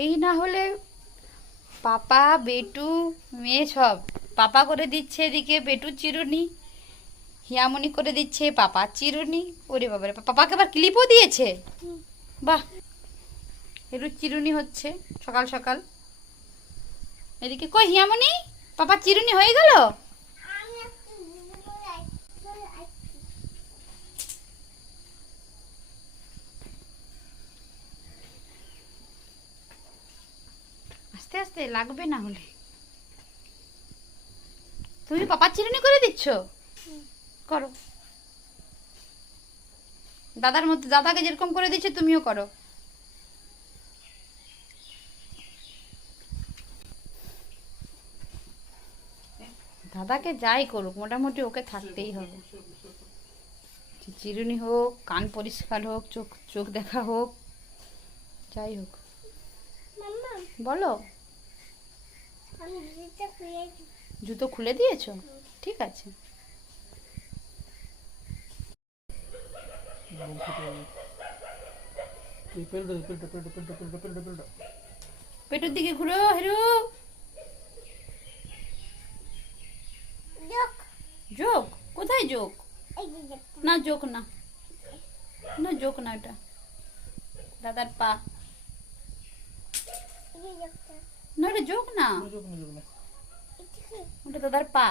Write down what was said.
এই না হলে পাপা বেটু মেয়ে সব। পাপা করে দিচ্ছে এদিকে বেটুর চিরুনি, হিয়ামনি করে দিচ্ছে পাপার চিরুনি। ওরে বাবারে, পাপাকে আবার ক্লিপও দিয়েছে। বাহ, একটু চিরুনি হচ্ছে সকাল সকাল। এদিকে কই হিয়ামনি, পাপার চিরুনি হয়ে গেল? আস্তে আস্তে লাগবে না হলে। তুমি পাপার চিরুনি করে দিচ্ছ? করো। দাদার মতো, দাদাকে যেরকম করে দিচ্ছে তুমিও করো। দাদাকে যাই করুক, মোটামুটি ওকে থাকতেই হবে। চিরুনি হোক, কান পরিষ্কার হোক, চোখ চোখ দেখা হোক, যাই হোক। বলো। জুতো খুলে দিয়েছো? ঠিক আছে। পেটের দিকে ঘুরো হেরু। যোগ? কোথায় যোগ? না যোগ না, না যোগ না, এটা দাদার পা। না, এটা যোগ না, ওটা দাদার পা।